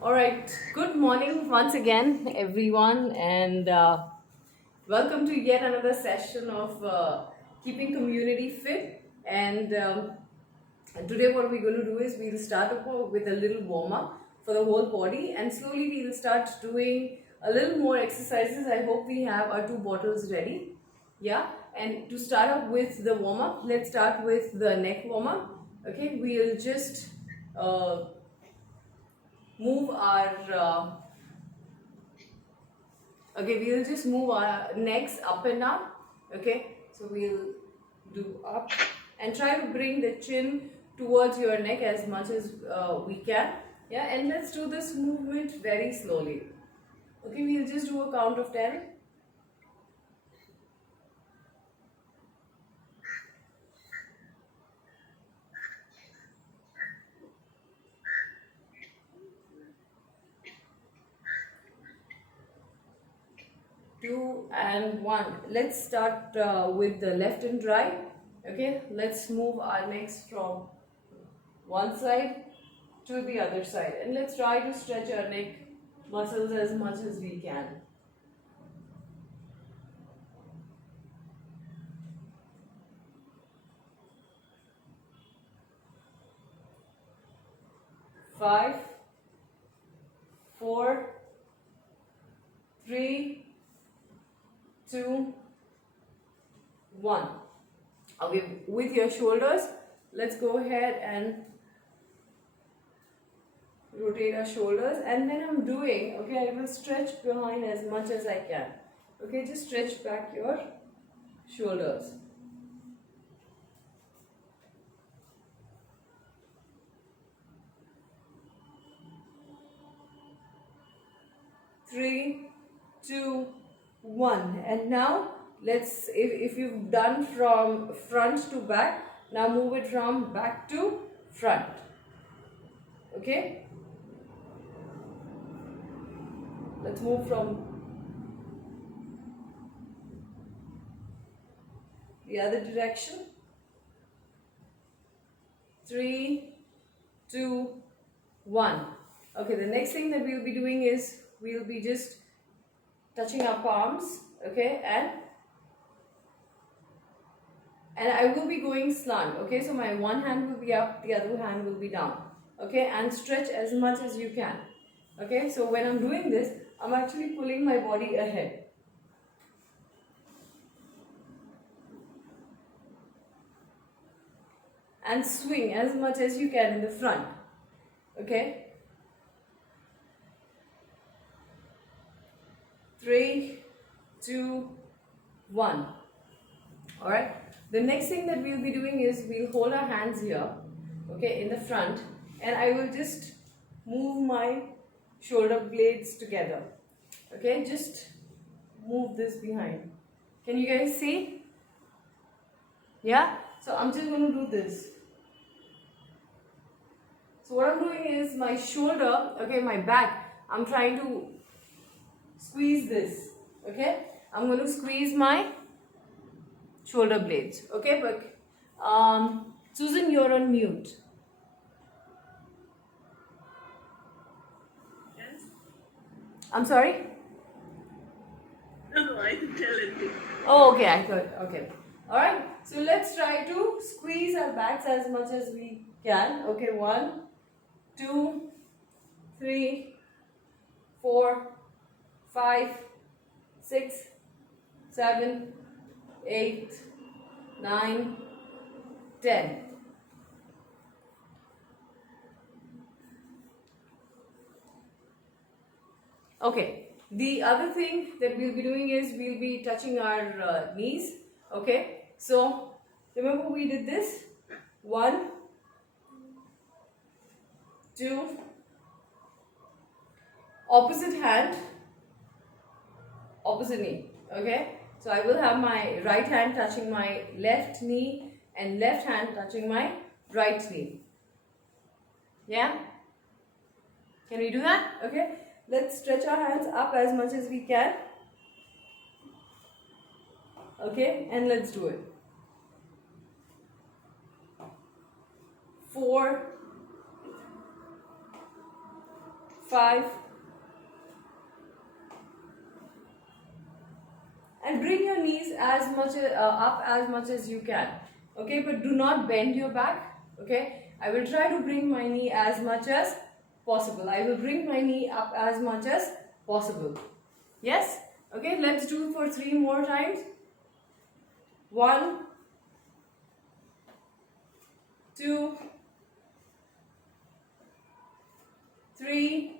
All right, good morning once again, everyone, and welcome to yet another session of keeping community fit. And today, what we're going to do is we'll start off with a little warm up for the whole body, and slowly we'll start doing a little more exercises. I hope we have our two bottles ready. Yeah, and to start off with the warm up, let's start with the neck warm up. Okay, we'll just uh, move our okay, we'll just move our necks up and down. Okay, so we'll do up and try to bring the chin towards your neck as much as we can. Yeah, and let's do this movement very slowly. Okay, we'll just do a count of 10. 2 and 1. Let's start with the left and right. Okay, let's move our necks from one side to the other side, and let's try to stretch our neck muscles as much as we can. 5, 4, 3, 2, 1. Okay, with your shoulders, let's go ahead and rotate our shoulders, and when I'm doing, okay, I will stretch behind as much as I can. Okay, just stretch back your shoulders. 3, 2, 1. And now let's, if you've done from front to back, now move it from back to front. Okay, let's move from the other direction. 3, 2, 1. Okay, the next thing that we'll be doing is we'll be just touching our palms. Okay, and I will be going slant. Okay, so my one hand will be up, the other hand will be down. Okay, and stretch as much as you can. Okay, so when I'm doing this, I'm actually pulling my body ahead. And swing as much as you can in the front. Okay, 3, 2, 1. All right, the next thing that we'll be doing is we'll hold our hands here, okay, in the front, and I will just move my shoulder blades together. Okay, just move this behind. Can you guys see? Yeah, so I'm just going to do this. So what I'm doing is my shoulder, okay, my back, I'm trying to squeeze this. Okay, I'm going to squeeze my shoulder blades. Okay, but Susan, you're on mute. Yes? I'm sorry? No, I didn't tell anything. Oh, okay, I thought, okay. Alright, so let's try to squeeze our backs as much as we can. Okay, 1, 2, 3, 4, 5, 6, 7, 8, 9, 10. Okay, the other thing that we'll be doing is we'll be touching our knees. Okay, so remember we did this? 1, 2, opposite hand, opposite knee. Okay, so I will have my right hand touching my left knee and left hand touching my right knee. Yeah, can we do that? Okay, let's stretch our hands up as much as we can. Okay, and let's do it. 4, 5, and bring your knees as much up as much as you can. Okay, but do not bend your back. Okay, I will try to bring my knee as much as possible. I will bring my knee up as much as possible. Yes. Okay, let's do it for 3 more times. 1, 2, 3.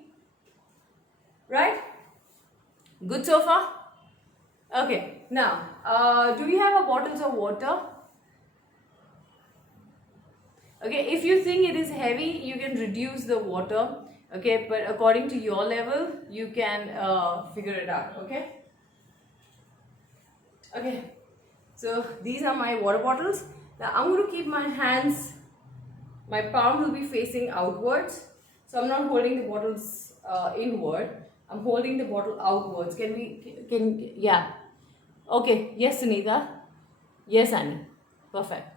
Right? Good so far? Okay, now, do we have a bottles of water? Okay, if you think it is heavy, you can reduce the water. Okay, but according to your level, you can figure it out. Okay? Okay, so these are my water bottles. Now I'm going to keep my hands, my palm will be facing outwards. So I'm not holding the bottles inward. I'm holding the bottle outwards. Yeah. Okay, yes, Sunita. Yes, Annie. Perfect.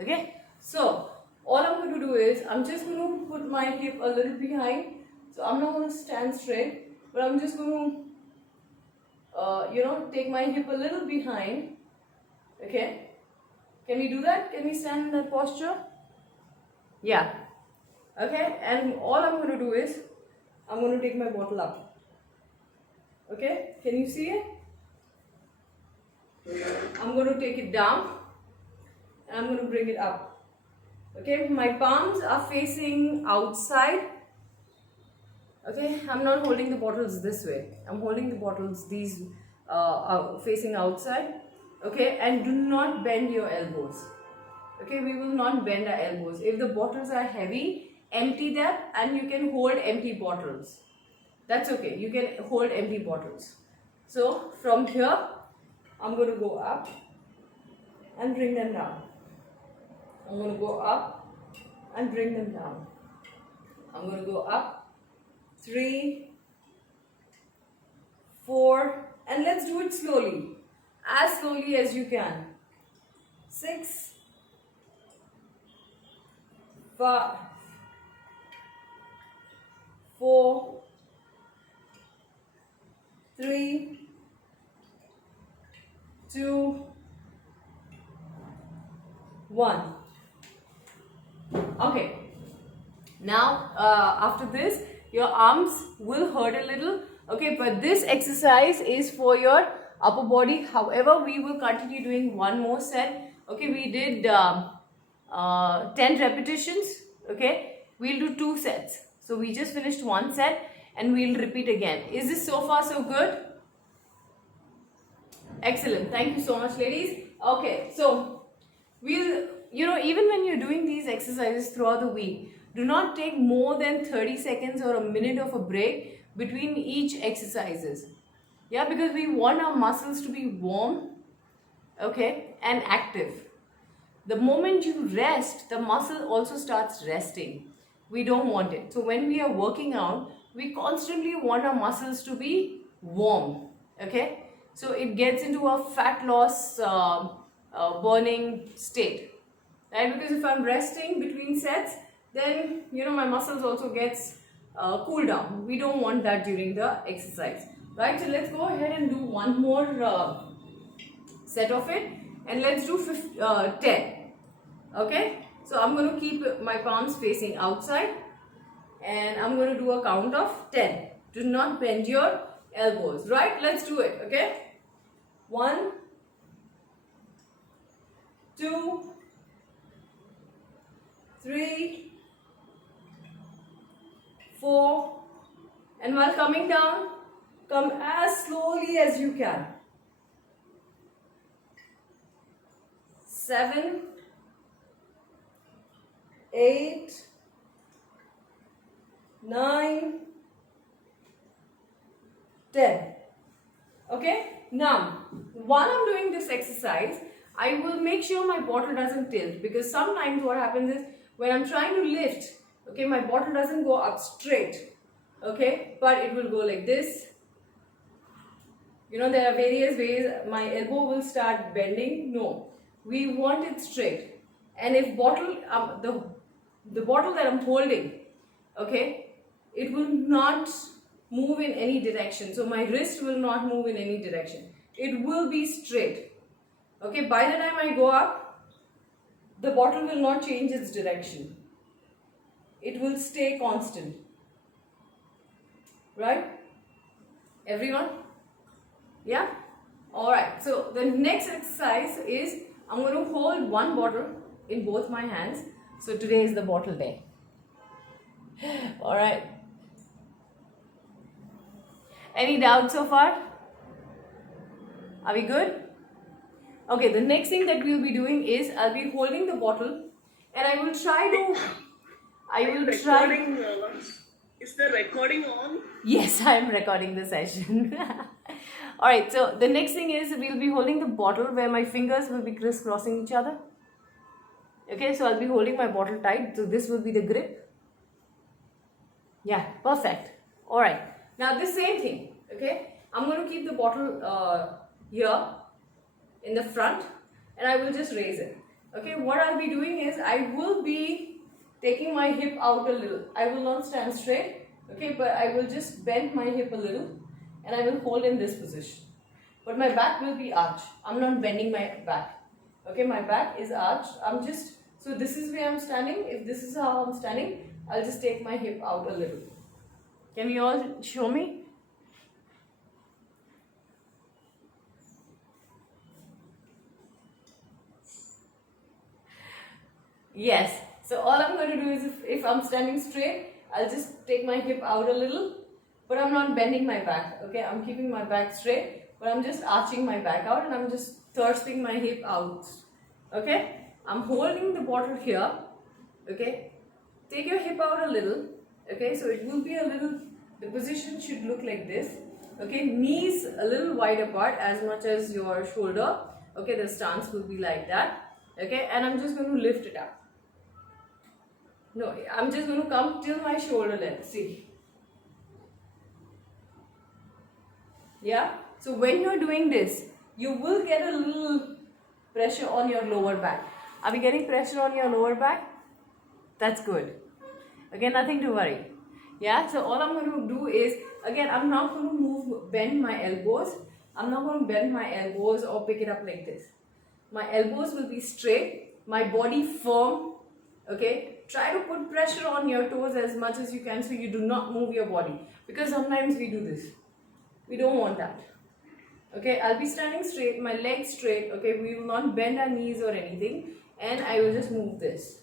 Okay, so all I'm going to do is I'm just going to put my hip a little behind. So I'm not going to stand straight, but I'm just going to, take my hip a little behind. Okay, can we do that? Can we stand in that posture? Yeah. Okay, and all I'm going to do is I'm going to take my bottle up. Okay, can you see it? I'm going to take it down and I'm going to bring it up. Okay, my palms are facing outside. Okay, I'm not holding the bottles this way. I'm holding the bottles these facing outside. Okay, and do not bend your elbows. Okay, we will not bend our elbows. If the bottles are heavy, empty them and you can hold empty bottles. That's okay, you can hold empty bottles. So from here, I'm going to go up and bring them down. I'm going to go up and bring them down. I'm going to go up, 3, 4, and let's do it slowly, as slowly as you can. 6, 5, 4, 3, 2, 1. Okay, now after this your arms will hurt a little. Okay, but this exercise is for your upper body. However, we will continue doing one more set. Okay, we did 10 repetitions. Okay, we'll do 2 sets. So we just finished 1 set and we'll repeat again. Is this so far so good? Excellent. Thank you so much, ladies. Okay, so we'll, even when you're doing these exercises throughout the week, do not take more than 30 seconds or a minute of a break between each exercises. Yeah, because we want our muscles to be warm, okay, and active. The moment you rest, the muscle also starts resting. We don't want it. So when we are working out, we constantly want our muscles to be warm, okay? So it gets into a fat loss burning state, right? Because if I'm resting between sets, then my muscles also gets cool down. We don't want that during the exercise, right? So let's go ahead and do one more set of it, and let's do 10. Okay, so I'm going to keep my palms facing outside and I'm going to do a count of 10. Do not bend your elbows, right? Let's do it. Okay, 1, 2, 3, 4, and while coming down, come as slowly as you can. 7, 8, 9, 10. Okay, now while I'm doing this exercise, I will make sure my bottle doesn't tilt, because sometimes what happens is when I'm trying to lift, okay, my bottle doesn't go up straight, okay, but it will go like this. There are various ways my elbow will start bending. No, we want it straight. And if bottle, the bottle that I'm holding, okay, it will not move in any direction. So my wrist will not move in any direction. It will be straight. Okay, by the time I go up, the bottle will not change its direction. It will stay constant. Right? Everyone? Yeah? Alright, so the next exercise is I'm going to hold one bottle in both my hands. So today is the bottle day. Alright. Any doubts so far? Are we good? Okay, the next thing that we'll be doing is I'll be holding the bottle and I will try to. Is the recording on? Yes, I am recording the session. Alright, so the next thing is we'll be holding the bottle where my fingers will be crisscrossing each other. Okay, so I'll be holding my bottle tight. So this will be the grip. Yeah, perfect. Alright, now the same thing. Okay, I'm going to keep the bottle here in the front and I will just raise it. Okay, what I'll be doing is I will be taking my hip out a little. I will not stand straight. Okay, but I will just bend my hip a little and I will hold in this position. But my back will be arched. I'm not bending my back. Okay, my back is arched. So this is where I'm standing. If this is how I'm standing, I'll just take my hip out a little. Can you all show me? Yes. So all I'm going to do is if I'm standing straight, I'll just take my hip out a little, but I'm not bending my back. Okay, I'm keeping my back straight, but I'm just arching my back out and I'm just thrusting my hip out. Okay, I'm holding the bottle here. Okay, take your hip out a little. Okay, so it will be a little, the position should look like this. Okay, knees a little wide apart as much as your shoulder. Okay, the stance will be like that. Okay, and I'm just going to lift it up. No, I'm just going to come till my shoulder length. See? Yeah? So when you're doing this, you will get a little pressure on your lower back. Are we getting pressure on your lower back? That's good. Okay, nothing to worry. Yeah, so all I'm going to do is, again, I'm not going to bend my elbows. I'm not going to bend my elbows or pick it up like this. My elbows will be straight, my body firm. Okay, try to put pressure on your toes as much as you can so you do not move your body, because sometimes we do this. We don't want that. Okay, I'll be standing straight, my legs straight. Okay, we will not bend our knees or anything, and I will just move this.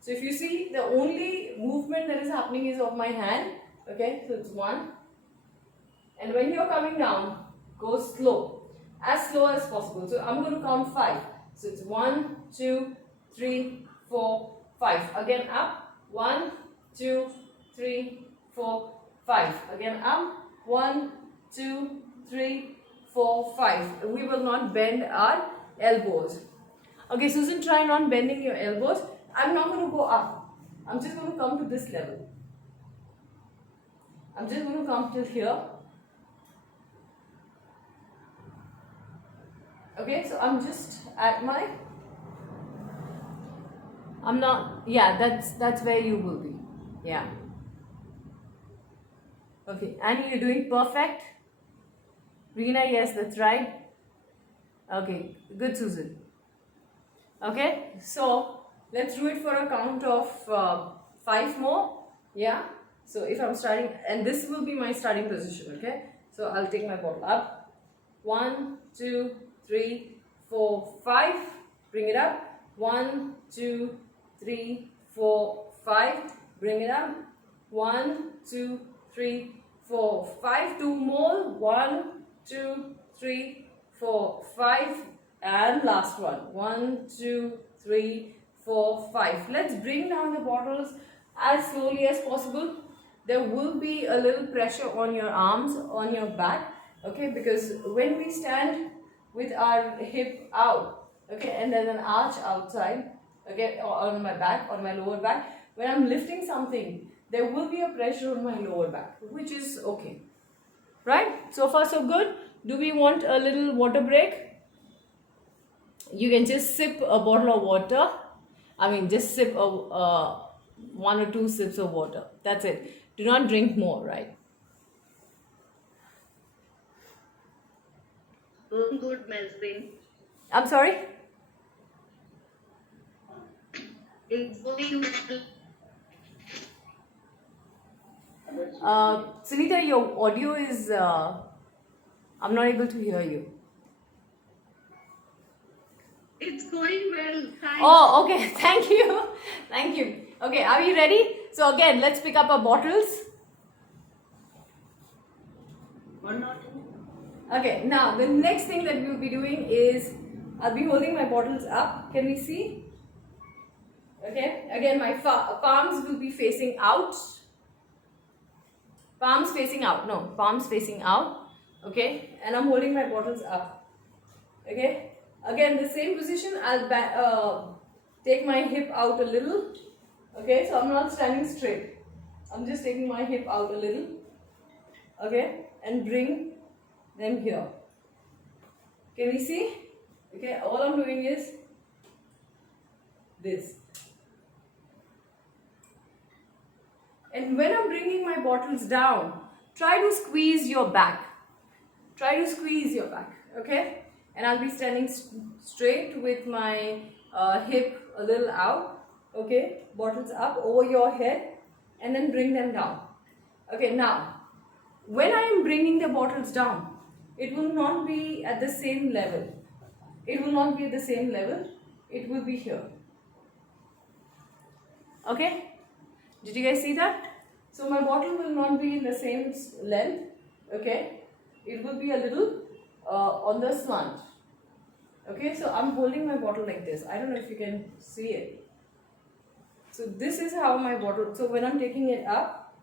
So if you see, the only movement that is happening is of my hand. Okay, so it's 1. And when you're coming down, go slow as possible. So I'm going to count 5. So it's 1, 2, 3, 4, 5. Again up. 1, 2, 3, 4, 5. Again up. 1, 2, 3, 4, 5. We will not bend our elbows. Okay, Susan, try not bending your elbows. I'm not going to go up. I'm just going to come to this level. I'm just going to come till here. Okay, so I'm just at my, I'm not, yeah, that's where you will be. Yeah. Okay, Annie, you're doing perfect. Reena, yes, that's right. Okay, good, Susan. Okay, so let's do it for a count of 5 more. Yeah, so if I'm starting, and this will be my starting position. Okay, so I'll take my bottle up. 1, 2, 3, 4, 5. Bring it up. 1, 2, 3, 4, 5. Bring it up. 1, 2, 3, 4, 5. 2 more. 1, 2, 3, 4, 5. And last one. 1, 2, 3, 4, 5. Let's bring down the bottles as slowly as possible. There will be a little pressure on your arms, on your back. Okay, because when we stand with our hip out, okay, and there's an arch outside, okay, on my back, on my lower back, when I'm lifting something, there will be a pressure on my lower back, which is okay. Right? So far so good. Do we want a little water break? You can just sip a bottle of water. I mean, just sip a 1 or 2 sips of water. That's it. Do not drink more, right? Good, Melvin. I'm sorry? It's going Sunita, your audio is. I'm not able to hear you. It's going well. Thanks. Oh, okay. Thank you. Thank you. Okay, are we ready? So, again, let's pick up our bottles. One or two. Okay, now the next thing that we will be doing is I'll be holding my bottles up. Can we see? Okay, again, my palms will be facing out. Palms facing out. No, palms facing out. Okay, and I'm holding my bottles up. Okay, again, the same position. I'll take my hip out a little. Okay, so I'm not standing straight. I'm just taking my hip out a little. Okay, and bring them here. Can we see? Okay, all I'm doing is this. And when I'm bringing my bottles down, try to squeeze your back. Try to squeeze your back, okay? And I'll be standing straight with my hip a little out, okay? Bottles up over your head and then bring them down. Okay, now, when I am bringing the bottles down, it will not be at the same level. It will not be at the same level. It will be here. Okay? Did you guys see that? So my bottle will not be in the same length. Okay? It will be a little on the slant. Okay? So I'm holding my bottle like this. I don't know if you can see it. So this is how my bottle, so when I'm taking it up,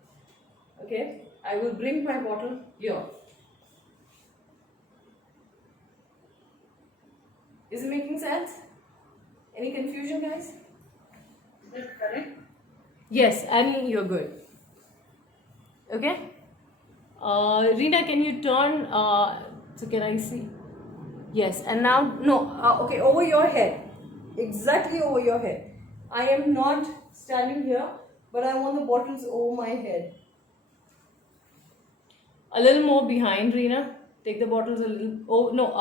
okay, I will bring my bottle here. Is it making sense? Any confusion, guys? Is that correct? Yes, and you're good. Okay? Reena, can you turn? So can I see? Yes, and now, no, okay, over your head. Exactly over your head. I am not standing here, but I want the bottles over my head. A little more behind, Reena. Take the bottles a little, oh, no,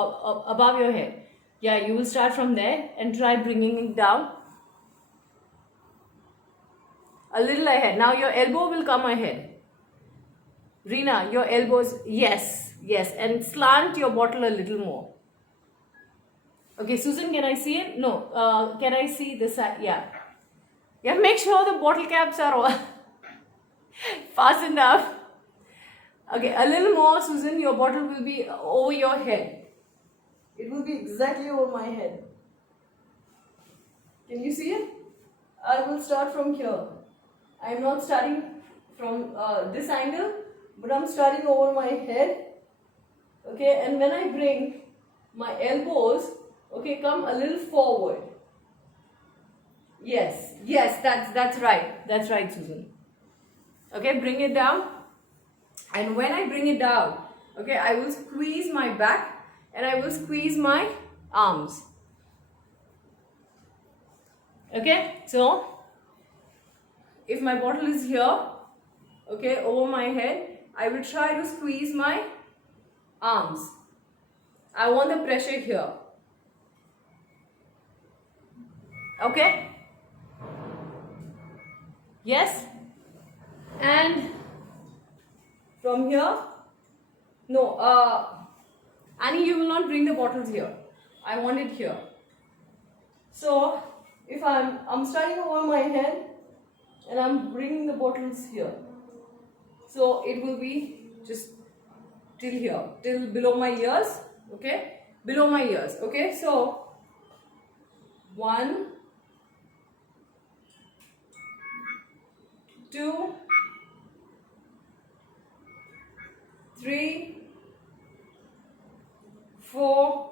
above your head. Yeah, you will start from there and try bringing it down. A little ahead. Now your elbow will come ahead. Reena, your elbows, yes, yes. And slant your bottle a little more. Okay, Susan, can I see it? No. Can I see the side? Yeah. Yeah, make sure the bottle caps are all fastened up. Okay, a little more, Susan. Your bottle will be over your head. It will be exactly over my head. Can you see it? I will start from here. I am not starting from this angle, but I'm starting over my head. Okay, and when I bring my elbows, okay, come a little forward. Yes, yes, that's right. That's right, Susan. Okay, bring it down. And when I bring it down, okay, I will squeeze my back and I will squeeze my arms. Okay, so if my bottle is here, okay, over my head, I will try to squeeze my arms. I want the pressure here. Okay? Yes? And from here, no, Annie, you will not bring the bottles here. I want it here. So, if I'm starting over my head and I'm bringing the bottles here. So, it will be just till here, till below my ears, okay? Below my ears, okay? So, 1, 2, 3, 4,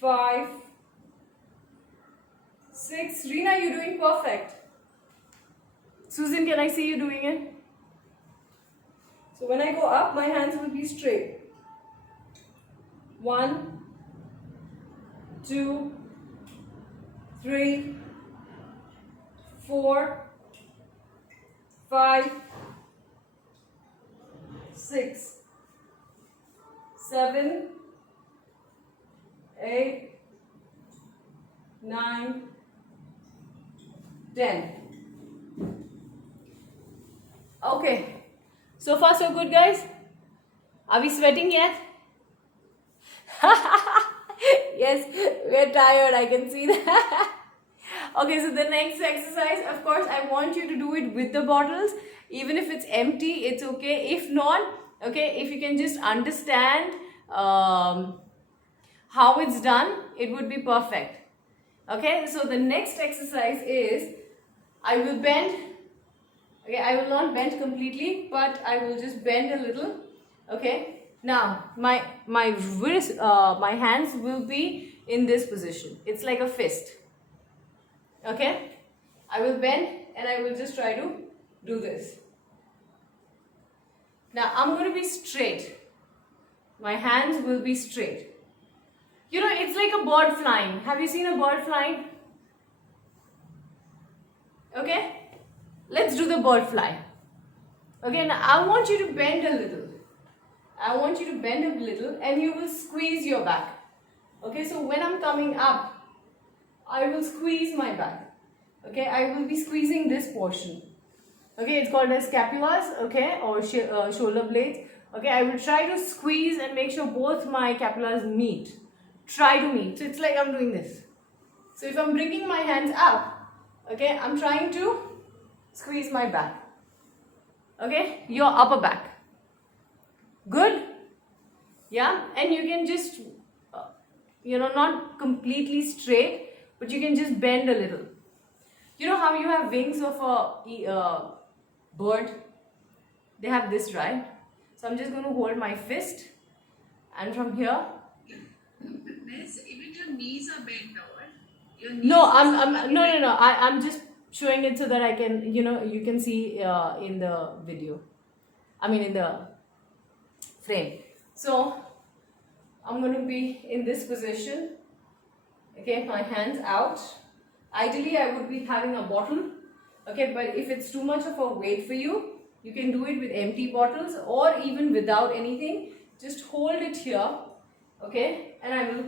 5, 6. Reena, you're doing perfect. Susan, can I see you doing it? So when I go up, my hands will be straight. 1, 2, 3, 4, 5, 6, 7, 8, 9, 10. Okay, so far so good, guys. Are we sweating yet? Yes, we're tired, I can see that. Okay, so the next exercise, of course, I want you to do it with the bottles. Even if it's empty, it's okay. If not, okay, if you can just understand how it's done, it would be perfect. Okay, so the next exercise is, I will bend. Okay, I will not bend completely, but I will just bend a little. Okay, now my wrist, my hands will be in this position. It's like a fist. Okay, I will bend and I will just try to do this. Now I'm going to be straight. My hands will be straight. You know, it's like a bird flying. Have you seen a bird flying? Okay, let's do the bird fly. Okay, now I want you to bend a little. I want you to bend a little and you will squeeze your back. Okay, so when I'm coming up, I will squeeze my back. Okay, I will be squeezing this portion. Okay, it's called as scapulas, okay, or shoulder blades. Okay, I will try to squeeze and make sure both my capulas meet. Try to meet. So it's like I'm doing this. So if I'm bringing my hands up, okay, I'm trying to squeeze my back. Okay, your upper back. Good? Yeah, and you can just, not completely straight, but you can just bend a little. You know how you have wings of a bird? They have this, right? So I'm just going to hold my fist, and from here. Even your knees are bent over. Your knees No, are no. I'm just showing it so that I can, you can see in the video. I mean, in the frame. So I'm going to be in this position. Okay, my hands out. Ideally, I would be having a bottle. Okay, but if it's too much of a weight for you, you can do it with empty bottles or even without anything. Just hold it here. Okay, and I will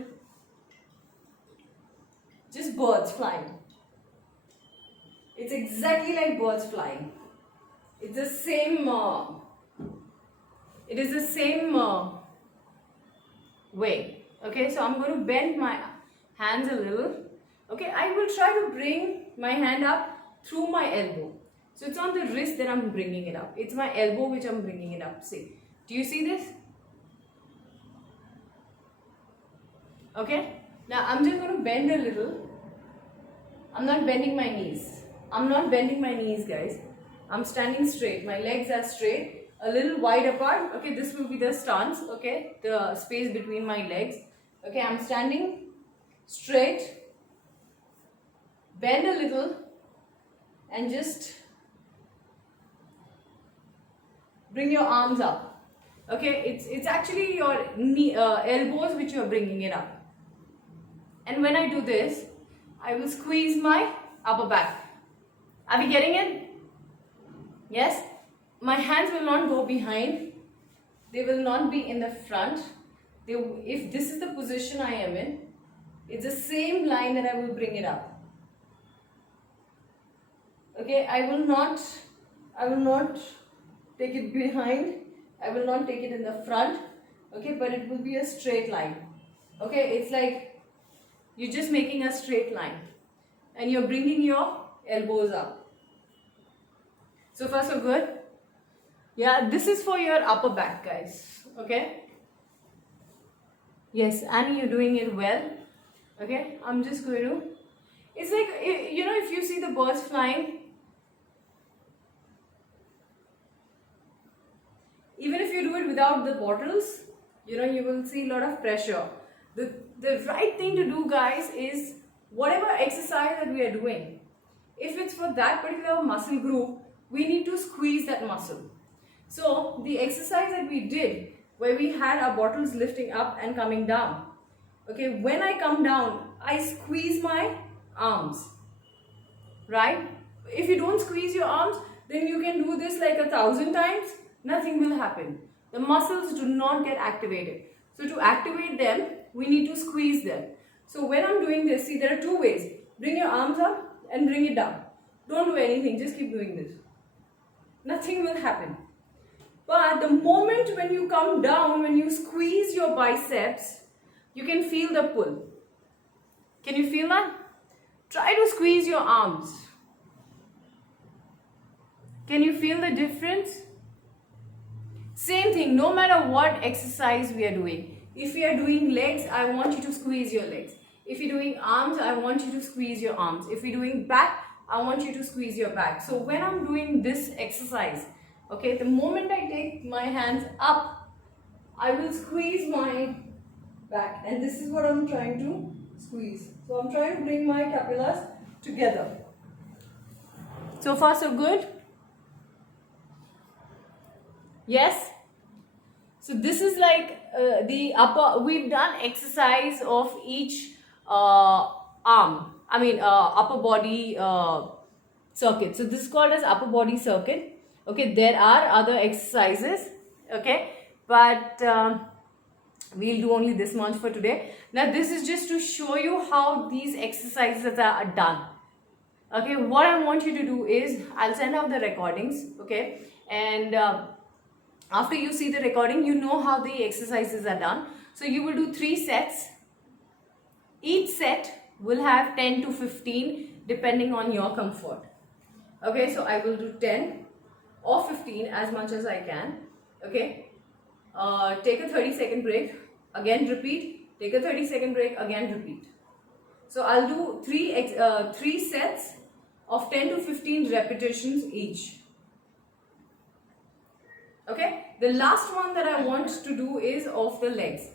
just birds flying. It's exactly like birds flying. It's the same. It is the same way. Okay, so I'm going to bend my hands a little. Okay, I will try to bring my hand up through my elbow. So it's not the wrist that I'm bringing it up. It's my elbow which I'm bringing it up. See, do you see this? Okay, now I'm just going to bend a little. I'm not bending my knees. I'm not bending my knees, guys. I'm standing straight. My legs are straight, a little wide apart. Okay, this will be the stance. Okay, the space between my legs. Okay, I'm standing straight. Bend a little and just bring your arms up. Okay, it's actually your knee, elbows which you are bringing it up. And when I do this, I will squeeze my upper back. Are we getting it? Yes? My hands will not go behind. They will not be in the front. If this is the position I am in, it's the same line that I will bring it up. Okay, I will not take it behind. I will not take it in the front. Okay, but it will be a straight line. Okay, it's like you're just making a straight line and you're bringing your elbows up. So far so good? Yeah, this is for your upper back, guys. Okay? Yes, Annie, you're doing it well. Okay, I'm just going to, it's like, if you see the birds flying, even if you do it without the bottles, you will see a lot of pressure. The right thing to do, guys, is whatever exercise that we are doing, if it's for that particular muscle group, we need to squeeze that muscle. So the exercise that we did, where we had our bottles lifting up and coming down, okay, when I come down, I squeeze my arms, right? If you don't squeeze your arms, then you can do this like 1,000 times, nothing will happen. The muscles do not get activated. So to activate them, we need to squeeze them. So when I'm doing this, see, there are two ways. Bring your arms up and bring it down. Don't do anything, just keep doing this. Nothing will happen. But the moment when you come down, when you squeeze your biceps, you can feel the pull. Can you feel that? Try to squeeze your arms. Can you feel the difference? Same thing, no matter what exercise we are doing. If we are doing legs, I want you to squeeze your legs. If you're doing arms, I want you to squeeze your arms. If you're doing back, I want you to squeeze your back. So when I'm doing this exercise, okay, the moment I take my hands up, I will squeeze my back. And this is what I'm trying to squeeze. So I'm trying to bring my capillars together. So far so good? Yes? So this is like the upper, we've done exercise of each upper body circuit. So this is called as upper body circuit. Okay, there are other exercises, okay, but we'll do only this much for today. Now this is just to show you how these exercises are done. Okay, what I want you to do is, I'll send out the recordings, okay, and after you see the recording, you know how the exercises are done. So you will do 3 sets. Each set will have 10 to 15 depending on your comfort. Okay, so I will do 10 or 15 as much as I can. Okay, take a 30-second break, again repeat, take a 30-second break, again repeat. So I'll do 3 sets of 10 to 15 repetitions each. Okay, the last one that I want to do is of the legs.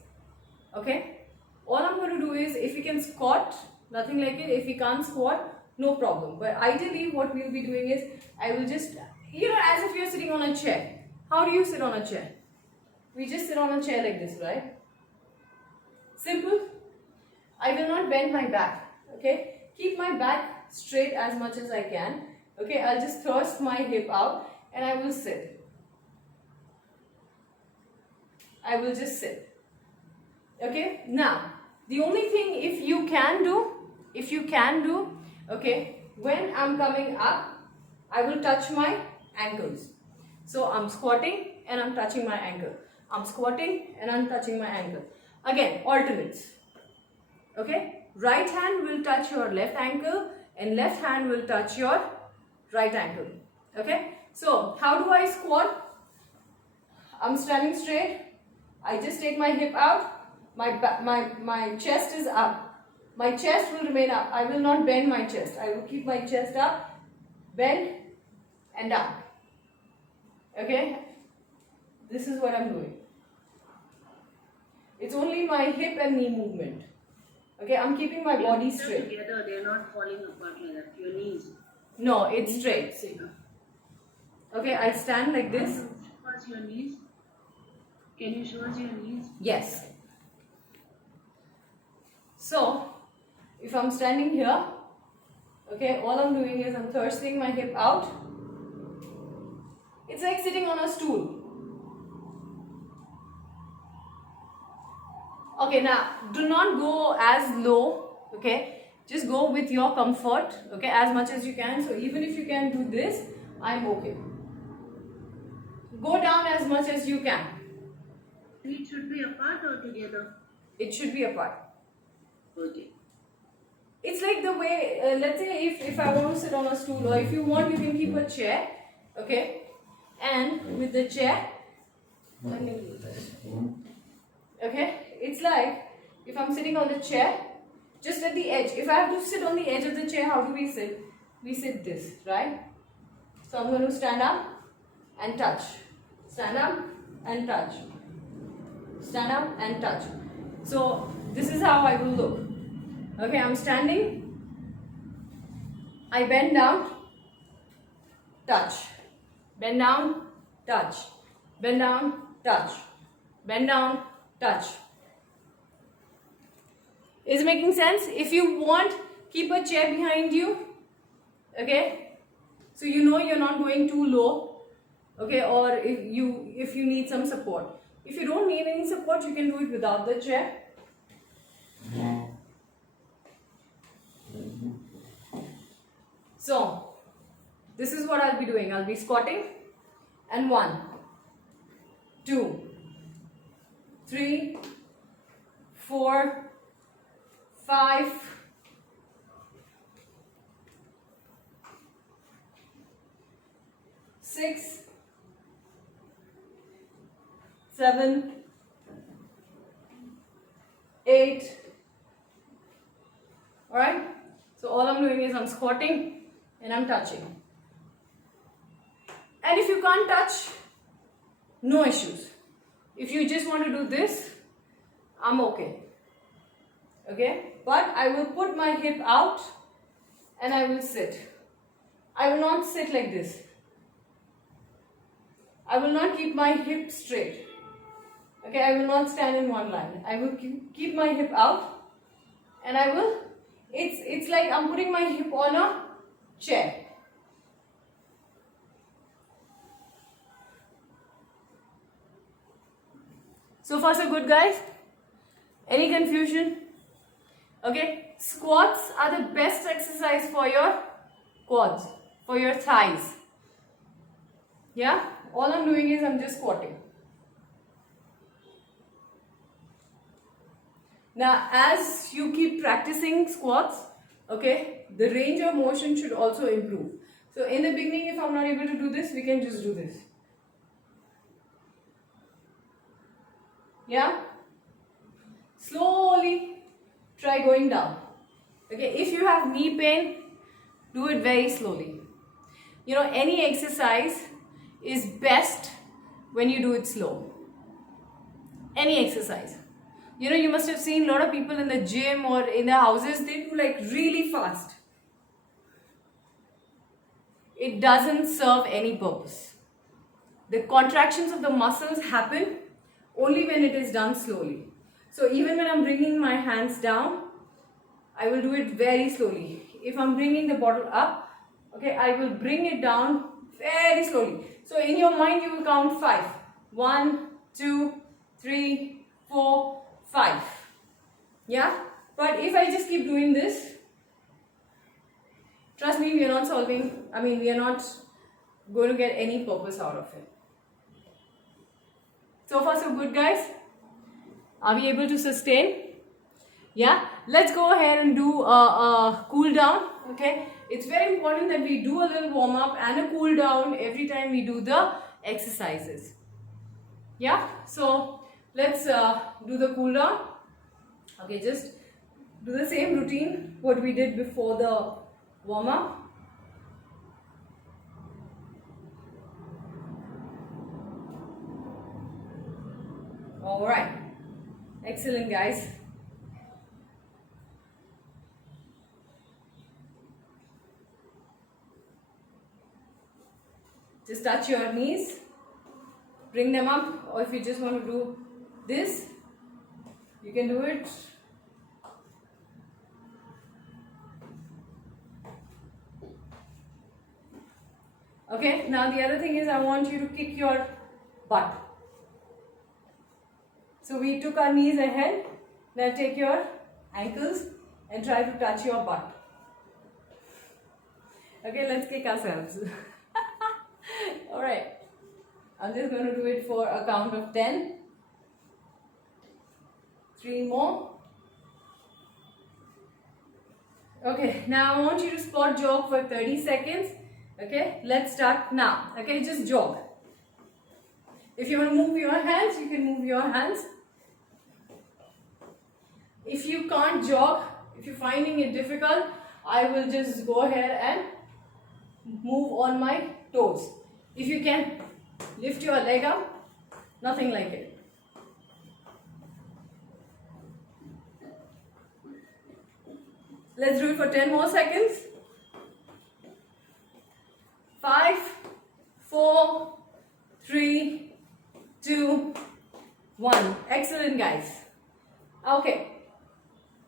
Okay, all I'm going to do is, if you can squat, nothing like it. If you can't squat, no problem. But ideally what we'll be doing is, I will just, as if you're sitting on a chair. How do you sit on a chair? We just sit on a chair like this, right? Simple. I will not bend my back. Okay, keep my back straight as much as I can. Okay, I'll just thrust my hip out and I will sit. I will just sit. Okay, now the only thing if you can do, okay, when I'm coming up, I will touch my ankles. So I'm squatting and I'm touching my ankle. I'm squatting and I'm touching my ankle. Again, alternates. Okay, right hand will touch your left ankle and left hand will touch your right ankle. Okay, so how do I squat? I'm standing straight. I just take my hip out. My chest is up. My chest will remain up. I will not bend my chest. I will keep my chest up, bend and down. Okay, this is what I'm doing. It's only my hip and knee movement. Okay, I'm keeping my body straight. Together, they're not falling apart like that. Your knees. No, it's straight. See. Okay, I stand like this. What's your knees? Can you show us your knees? Yes. So, if I'm standing here, okay, all I'm doing is I'm thrusting my hip out. It's like sitting on a stool. Okay, now do not go as low, okay, just go with your comfort, okay, as much as you can. So even if you can do this, I'm okay. Go down as much as you can. Feet should be apart or together? It should be apart. Okay. It's like the way, let's say if I want to sit on a stool, or if you want, you can keep a chair, okay, and with the chair, let me do this. Okay, it's like if I'm sitting on the chair, just at the edge. If I have to sit on the edge of the chair, how do we sit? We sit this, right? So I'm going to stand up and touch. Stand up and touch. Stand up and touch. So this is how I will look. Okay, I'm standing. I bend down, touch. Bend down, touch. Bend down, touch. Bend down, touch. Is it making sense? If you want, keep a chair behind you. Okay. so you know you're not going too low, okay, or if you need some support. If you don't need any support, you can do it without the chair. So this is what I'll be doing. I'll be squatting, and 1, 2, 3, 4, 5, 6, 7, 8. Alright? So all I'm doing is I'm squatting and I'm touching. And if you can't touch, no issues. If you just want to do this, I'm okay. Okay? But I will put my hip out and I will sit. I will not sit like this. I will not keep my hip straight. Okay, I will not stand in one line. I will keep my hip out and I will, it's like I'm putting my hip on a chair. So far so good, guys? Any confusion? Okay, squats are the best exercise for your quads, for your thighs. Yeah, all I'm doing is I'm just squatting. Now, as you keep practicing squats, okay, the range of motion should also improve. So in the beginning, if I'm not able to do this, we can just do this. Yeah? Slowly try going down. Okay, if you have knee pain, do it very slowly. You know, any exercise is best when you do it slow. Any exercise. You know, you must have seen a lot of people in the gym or in their houses, they do like really fast. It doesn't serve any purpose. The contractions of the muscles happen only when it is done slowly. So even when I'm bringing my hands down, I will do it very slowly. If I'm bringing the bottle up, okay, I will bring it down very slowly. So in your mind, you will count 5. 1, 2, 3, 4, 5. Yeah? But if I just keep doing this, trust me, we are not solving, we are not going to get any purpose out of it. So far so good, guys? Are we able to sustain? Yeah? Let's go ahead and do a cool down. Okay? It's very important that we do a little warm up and a cool down every time we do the exercises. Yeah? So let's do the cool down. Okay, just do the same routine what we did before the warm up. Alright, excellent, guys. Just touch your knees, bring them up, or if you just want to do this, you can do it. Okay, now the other thing is I want you to kick your butt. So we took our knees ahead. Now take your ankles and try to touch your butt. Okay, let's kick ourselves. Alright, I'm just going to do it for a count of 10. 3 more. Okay, now I want you to spot jog for 30 seconds. Okay, let's start now. Okay, just jog. If you want to move your hands, you can move your hands. If you can't jog, if you're finding it difficult, I will just go ahead and move on my toes. If you can lift your leg up, nothing like it. Let's do it for 10 more seconds. 5, 4, 3, 2, 1. Excellent, guys. Okay.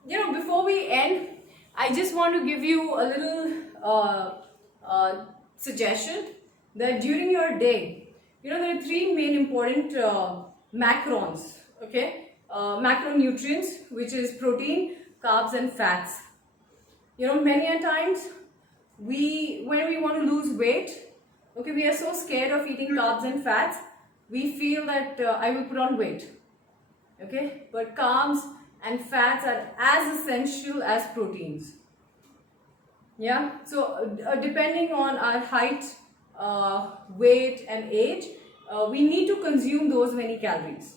You know, before we end, I just want to give you a little suggestion that during your day, there are three main important macrons, okay? Macronutrients, which is protein, carbs, and fats. Many a times when we want to lose weight, okay, we are so scared of eating carbs and fats, we feel that I will put on weight, okay? But carbs and fats are as essential as proteins. Yeah, so depending on our height, weight, and age, we need to consume those many calories.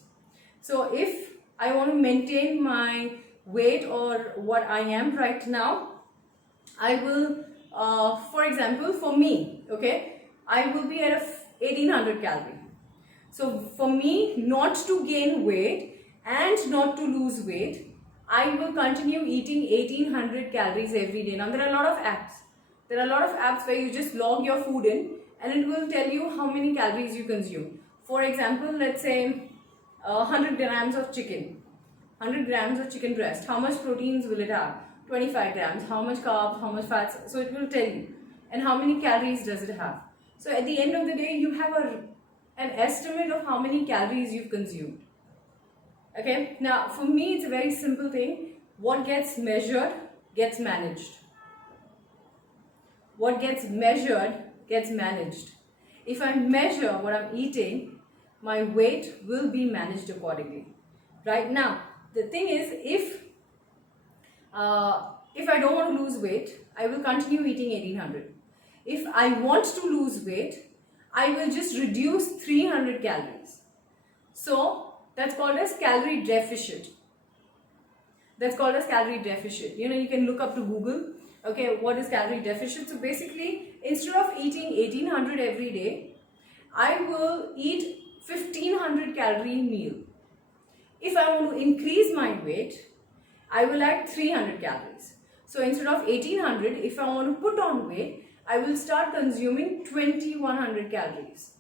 So if I want to maintain my weight or what I am right now, I will, for example, for me, okay, I will be at a 1800 calorie. So for me, not to gain weight and not to lose weight, I will continue eating 1800 calories every day. Now there are a lot of apps. There are a lot of apps where you just log your food in and it will tell you how many calories you consume. For example, let's say 100 grams of chicken. 100 grams of chicken breast. How much proteins will it have? 25 grams. How much carbs? How much fats? So it will tell you. And how many calories does it have? So at the end of the day, you have an estimate of how many calories you've consumed. Okay, now for me it's a very simple thing. What gets measured gets managed. What gets measured gets managed. If I measure what I'm eating, my weight will be managed accordingly. Right now, the thing is, if I don't want to lose weight, I will continue eating 1800. If I want to lose weight, I will just reduce 300 calories. So that's called as calorie deficit. That's called as calorie deficit. You can look up to Google. Okay, what is calorie deficit? So basically, instead of eating 1800 every day, I will eat 1500 calorie meal. If I want to increase my weight, I will add 300 calories. So instead of 1800, if I want to put on weight, I will start consuming 2100 calories.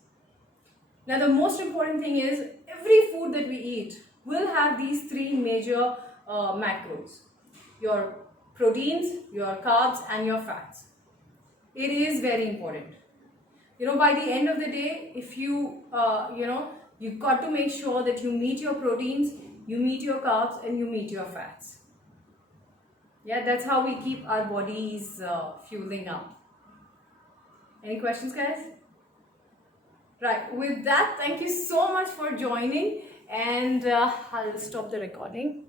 Now the most important thing is, every food that we eat will have these three major macros. Your proteins, your carbs, and your fats. It is very important. By the end of the day, if you've got to make sure that you meet your proteins, you meet your carbs, and you meet your fats. Yeah, that's how we keep our bodies fueling up. Any questions, guys? Right, with that, thank you so much for joining, and I'll stop the recording.